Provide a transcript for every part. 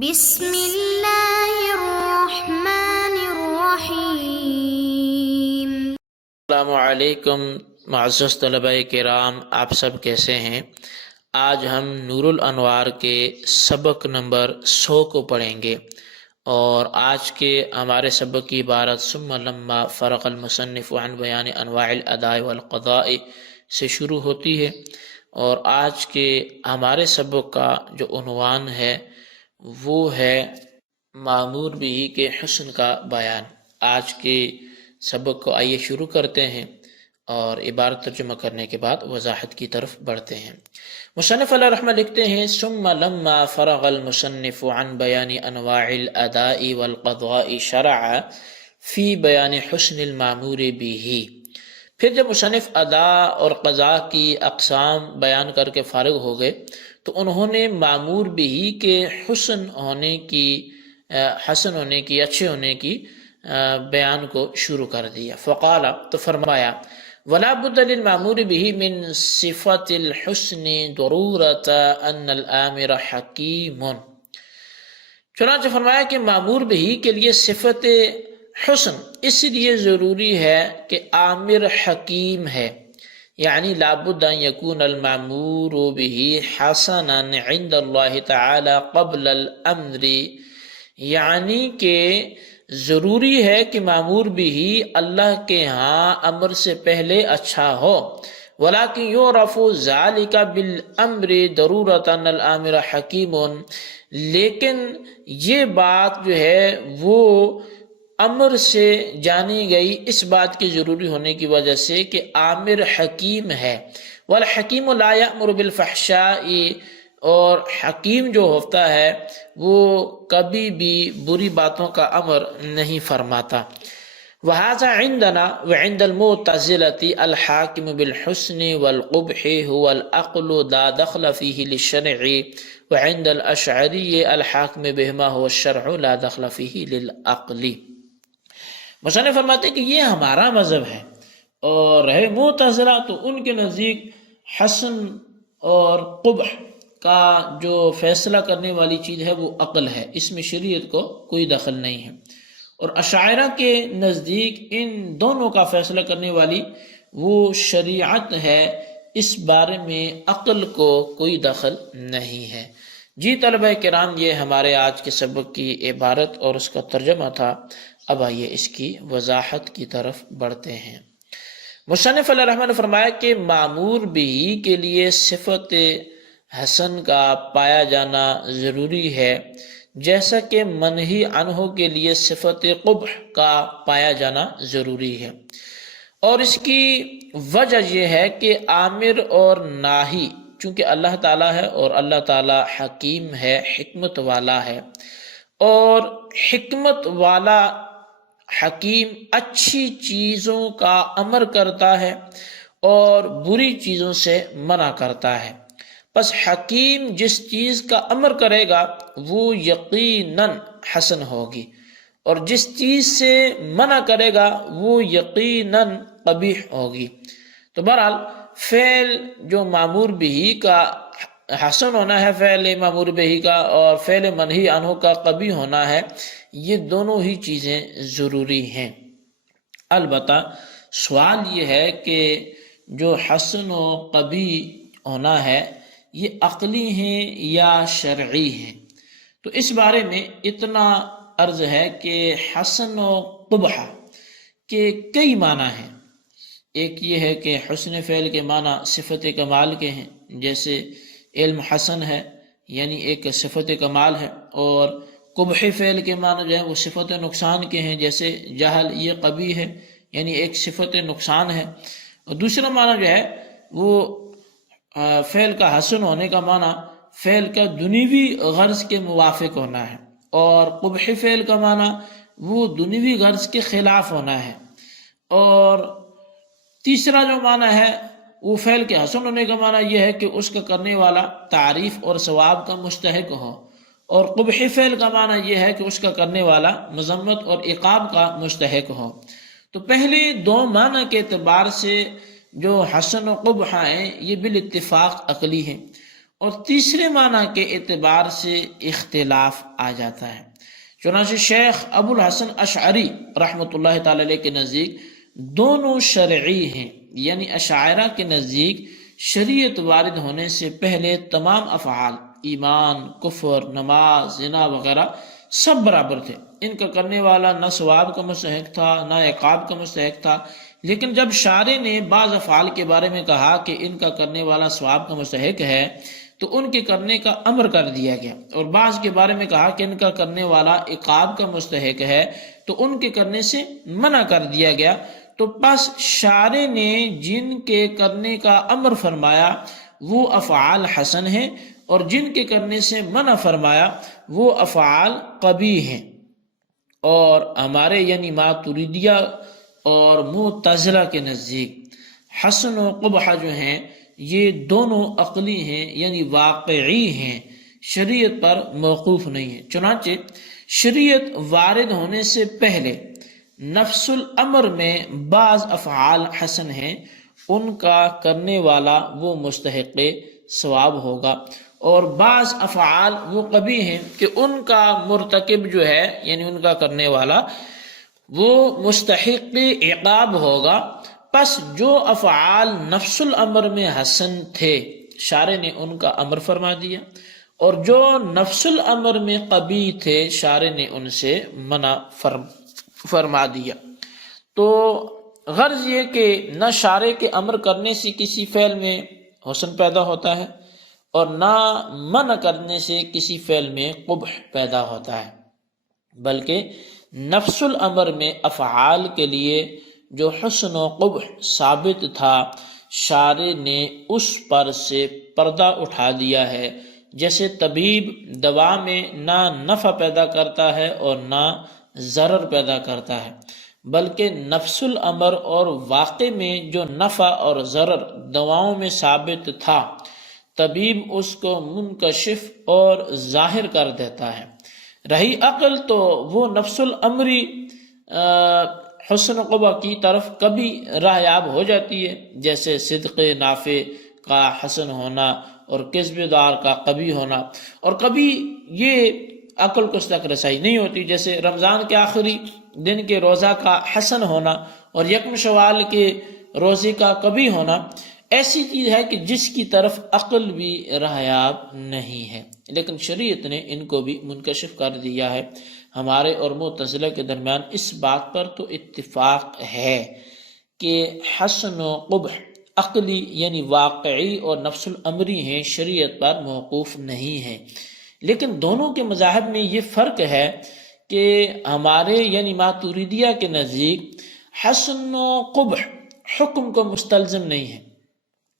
بسم اللہ الرحمن الرحیم۔ السلام علیکم معزز طلبہ کرام، آپ سب کیسے ہیں؟ آج ہم نور الانوار کے سبق نمبر 100 کو پڑھیں گے، اور آج کے ہمارے سبق کی عبارت ثم لما فرغ المصنف عن بیان انواع الاداء والقضاء سے شروع ہوتی ہے، اور آج کے ہمارے سبق کا جو عنوان ہے وہ ہے مامور بھی کے حسن کا بیان۔ آج کے سبق کو آئیے شروع کرتے ہیں اور عبارت ترجمہ کرنے کے بعد وضاحت کی طرف بڑھتے ہیں۔ مصنف علیہ رحمہ لکھتے ہیں ثم لما فرغ المصنف عن بیان انواع الاداء والقضاء شرع فی بیان حسن المامور به۔ پھر جب مصنف ادا اور قضاء کی اقسام بیان کر کے فارغ ہو گئے تو انہوں نے مامور بھی کے حسن ہونے کی اچھے ہونے کی بیان کو شروع کر دیا۔ فقال، تو فرمایا ولا بد للمامور به من صفت الحسن ضرورت ان الامر حکیم۔ چنانچہ فرمایا کہ مامور بھی کے لیے صفت حسن اس لیے ضروری ہے کہ آمر حکیم ہے، یعنی لابد ان یکون المامور به حسنا عند اللہ تعالی قبل الامر، یعنی کہ ضروری ہے کہ مامور بھی اللہ کے ہاں امر سے پہلے اچھا ہو۔ ولیکن یعرف ذلک بالامر ضرورۃ ان الامر حکیم، لیکن یہ بات جو ہے وہ امر سے جانی گئی اس بات کی ضروری ہونے کی وجہ سے کہ آمر حکیم ہے۔ والحکیم لا یأمر بالفحشاء، اور حکیم جو ہوتا ہے وہ کبھی بھی بری باتوں کا امر نہیں فرماتا۔ وہذا عندنا وعند المعتزلة الحاکم بالحسن والقبح هو العقل لا دخل فيه للشرع، وعند الاشعری الحاکم بهما هو الشرع لا دخل فيه للعقل۔ مصنف فرماتے کہ یہ ہمارا مذہب ہے، اور رہے معتزلہ تو ان کے نزدیک حسن اور قبح کا جو فیصلہ کرنے والی چیز ہے وہ عقل ہے، اس میں شریعت کو کوئی دخل نہیں ہے۔ اور اشاعرہ کے نزدیک ان دونوں کا فیصلہ کرنے والی وہ شریعت ہے، اس بارے میں عقل کو کوئی دخل نہیں ہے۔ جی طلبہ کرام، یہ ہمارے آج کے سبق کی عبارت اور اس کا ترجمہ تھا۔ اب آئیے اس کی وضاحت کی طرف بڑھتے ہیں۔ مصنف علیہ رحمہ نے فرمایا کہ مامور بھی کے لیے صفت حسن کا پایا جانا ضروری ہے، جیسا کہ منہی عنہ کے لیے صفت قبح کا پایا جانا ضروری ہے۔ اور اس کی وجہ یہ ہے کہ آمر اور ناہی چونکہ اللہ تعالیٰ ہے، اور اللہ تعالیٰ حکیم ہے، حکمت والا ہے، اور حکمت والا حکیم اچھی چیزوں کا امر کرتا ہے اور بری چیزوں سے منع کرتا ہے۔ پس حکیم جس چیز کا امر کرے گا وہ یقیناً حسن ہوگی، اور جس چیز سے منع کرے گا وہ یقیناً قبیح ہوگی۔ تو بہرحال فعل جو مامور بھی کا حسن ہونا ہے، فعل مامور بھی کا، اور فعل منہی عنہ کا قبیح ہونا ہے، یہ دونوں ہی چیزیں ضروری ہیں۔ البتہ سوال یہ ہے کہ جو حسن و قبیح ہونا ہے یہ عقلی ہیں یا شرعی ہیں؟ تو اس بارے میں اتنا عرض ہے کہ حسن و قبح کے کئی معنی ہیں۔ ایک یہ ہے کہ حسن فعل کے معنی صفت کمال کے ہیں، جیسے علم حسن ہے یعنی ایک صفت کمال ہے، اور قبح فعل کے معنی جو ہے وہ صفت نقصان کے ہیں، جیسے جہل یہ قبیح ہے یعنی ایک صفت نقصان ہے۔ اور دوسرا معنی جو ہے وہ فعل کا حسن ہونے کا معنی فعل کا دنیوی غرض کے موافق ہونا ہے، اور قبح فعل کا معنی وہ دنیوی غرض کے خلاف ہونا ہے۔ اور تیسرا جو معنی ہے وہ فعل کے حسن ہونے کا معنی یہ ہے کہ اس کا کرنے والا تعریف اور ثواب کا مستحق ہو، اور قبح فعل کا معنی یہ ہے کہ اس کا کرنے والا مذمت اور عقاب کا مستحق ہو۔ تو پہلے دو معنی کے اعتبار سے جو حسن و قبح ہیں یہ بالاتفاق عقلی ہیں، اور تیسرے معنی کے اعتبار سے اختلاف آ جاتا ہے۔ چنانچہ شیخ ابو الحسن اشعری رحمۃ اللہ تعالی علیہ کے نزدیک دونوں شرعی ہیں، یعنی اشاعرہ کے نزدیک شریعت وارد ہونے سے پہلے تمام افعال، ایمان، کفر، نماز، زنا وغیرہ سب برابر تھے، ان کا کرنے والا نہ ثواب کا مستحق تھا نہ عقاب کا مستحق تھا۔ لیکن جب شارع نے بعض افعال کے بارے میں کہا کہ ان کا کرنے والا ثواب کا مستحق ہے تو ان کے کرنے کا امر کر دیا گیا، اور بعض کے بارے میں کہا کہ ان کا کرنے والا عقاب کا مستحق ہے تو ان کے کرنے سے منع کر دیا گیا۔ تو پس شارع نے جن کے کرنے کا امر فرمایا وہ افعال حسن ہیں، اور جن کے کرنے سے منع فرمایا وہ افعال قبیح ہیں۔ اور ہمارے یعنی ماتریدیہ اور معتزلہ کے نزدیک حسن و قبح جو ہیں یہ دونوں عقلی ہیں، یعنی واقعی ہیں، شریعت پر موقوف نہیں ہیں۔ چنانچہ شریعت وارد ہونے سے پہلے نفس الامر میں بعض افعال حسن ہیں، ان کا کرنے والا وہ مستحق ثواب ہوگا، اور بعض افعال وہ قبیح ہیں کہ ان کا مرتکب جو ہے یعنی ان کا کرنے والا وہ مستحق عقاب ہوگا۔ پس جو افعال نفس الامر میں حسن تھے شارع نے ان کا امر فرما دیا، اور جو نفس الامر میں قبیح تھے شارع نے ان سے منع فرما دیا۔ تو غرض یہ کہ نہ شارع کے امر کرنے سے کسی فعل میں حسن پیدا ہوتا ہے، اور نہ منع کرنے سے کسی فعل میں قبح پیدا ہوتا ہے، بلکہ نفس الامر میں افعال کے لیے جو حسن و قبح ثابت تھا شارع نے اس پر سے پردہ اٹھا دیا ہے۔ جیسے طبیب دوا میں نہ نفع پیدا کرتا ہے اور نہ ضرر پیدا کرتا ہے، بلکہ نفس الامر اور واقع میں جو نفع اور ضرر دواؤں میں ثابت تھا طبیب اس کو منکشف اور ظاہر کر دیتا ہے۔ رہی عقل تو وہ نفس الامری حسن و قبح کی طرف کبھی راہیاب ہو جاتی ہے، جیسے صدق نافع کا حسن ہونا اور کذب دار کا قبیح ہونا، اور کبھی یہ عقل کو اس تک رسائی نہیں ہوتی، جیسے رمضان کے آخری دن کے روزہ کا حسن ہونا اور یکم شوال کے روزے کا قبیح ہونا ایسی چیز ہے کہ جس کی طرف عقل بھی راہیاب نہیں ہے، لیکن شریعت نے ان کو بھی منکشف کر دیا ہے۔ ہمارے اور معتزلہ کے درمیان اس بات پر تو اتفاق ہے کہ حسن و قبح عقلی یعنی واقعی اور نفس الامری ہیں، شریعت پر موقوف نہیں ہیں۔ لیکن دونوں کے مذاہب میں یہ فرق ہے کہ ہمارے یعنی ماتریدیہ کے نزدیک حسن و قبح حکم کو مستلزم نہیں ہے،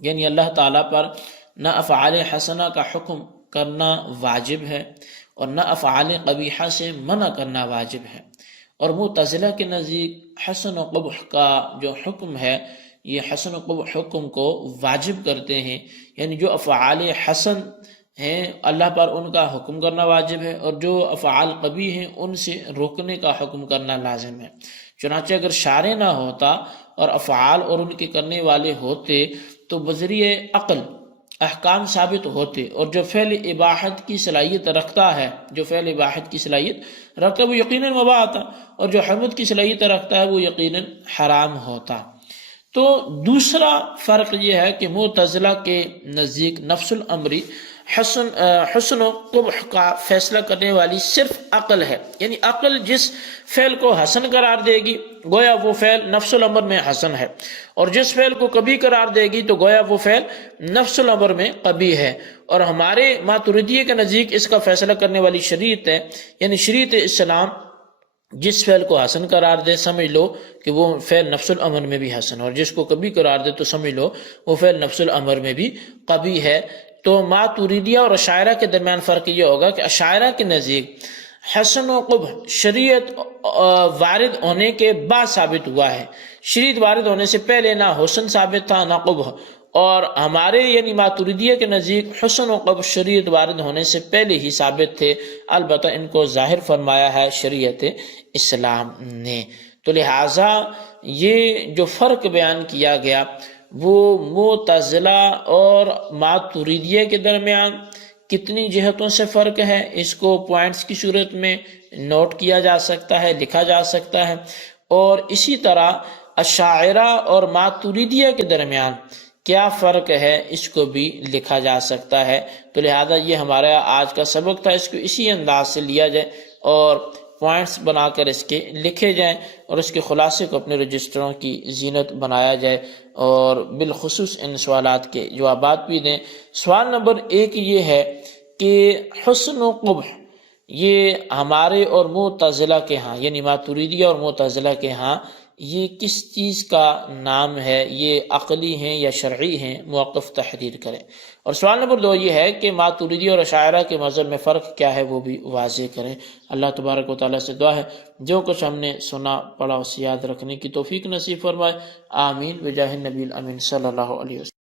یعنی اللہ تعالیٰ پر نہ افعال حسنہ کا حکم کرنا واجب ہے اور نہ افعال قبیحہ سے منع کرنا واجب ہے۔ اور معتزلہ کے نزدیک حسن و قبح کا جو حکم ہے یہ حسن و قبح حکم کو واجب کرتے ہیں، یعنی جو افعال حسن ہیں اللہ پر ان کا حکم کرنا واجب ہے، اور جو افعال قبیح ہیں ان سے روکنے کا حکم کرنا لازم ہے۔ چنانچہ اگر شارع نہ ہوتا اور افعال اور ان کے کرنے والے ہوتے تو بذریعہ عقل احکام ثابت ہوتے، اور جو فعل اباحت کی صلاحیت رکھتا ہے وہ یقیناً مباح تھا، اور جو حرمت کی صلاحیت رکھتا ہے وہ یقیناً حرام ہوتا۔ تو دوسرا فرق یہ ہے کہ معتزلہ کے نزدیک نفس الامری حسن و قبح کا فیصلہ کرنے والی صرف عقل ہے، یعنی عقل جس فعل کو حسن قرار دے گی گویا وہ فعل نفس الامر میں حسن ہے، اور جس فعل کو قبیح قرار دے گی تو گویا وہ فعل نفس الامر میں قبیح ہے۔ اور ہمارے ماتریدیہ کے نزدیک اس کا فیصلہ کرنے والی شریعت ہے، یعنی شریعت اسلام جس فعل کو حسن قرار دے سمجھ لو کہ وہ فعل نفس الامر میں بھی حسن، اور جس کو قبیح قرار دے تو سمجھ لو وہ فعل نفس الامر میں بھی قبیح ہے۔ تو ماتریدیہ اور اشاعرہ کے درمیان فرق یہ ہوگا کہ اشاعرہ کے نزدیک حسن و قبح شریعت وارد ہونے کے بعد ثابت ہوا ہے، شریعت وارد ہونے سے پہلے نہ حسن ثابت تھا نہ قبح، اور ہمارے یعنی ماتریدیہ کے نزدیک حسن و قبح شریعت وارد ہونے سے پہلے ہی ثابت تھے، البتہ ان کو ظاہر فرمایا ہے شریعت اسلام نے۔ تو لہٰذا یہ جو فرق بیان کیا گیا وہ معتزلہ اور ماتریدیہ کے درمیان کتنی جہتوں سے فرق ہے، اس کو پوائنٹس کی صورت میں نوٹ کیا جا سکتا ہے، لکھا جا سکتا ہے۔ اور اسی طرح اشاعرہ اور ماتریدیہ کے درمیان کیا فرق ہے، اس کو بھی لکھا جا سکتا ہے۔ تو لہذا یہ ہمارا آج کا سبق تھا، اس کو اسی انداز سے لیا جائے اور پوائنٹس بنا کر اس کے لکھے جائیں اور اس کے خلاصے کو اپنے رجسٹروں کی زینت بنایا جائے، اور بالخصوص ان سوالات کے جوابات بھی دیں۔ سوال نمبر 1 یہ ہے کہ حسن و قبح یہ ہمارے اور معتزلہ کے ہاں، یعنی ماتریدیہ اور معتزلہ کے ہاں، یہ کس چیز کا نام ہے؟ یہ عقلی ہیں یا شرعی ہیں؟ موقف تحریر کریں۔ اور سوال نمبر 2 یہ ہے کہ ماتریدی اور اشاعرہ کے مذہب میں فرق کیا ہے، وہ بھی واضح کریں۔ اللہ تبارک و تعالیٰ سے دعا ہے جو کچھ ہم نے سنا پڑھا اسے یاد رکھنے کی توفیق نصیب فرمائے، آمین بجاہ النبی الامین صلی اللہ علیہ وسلم۔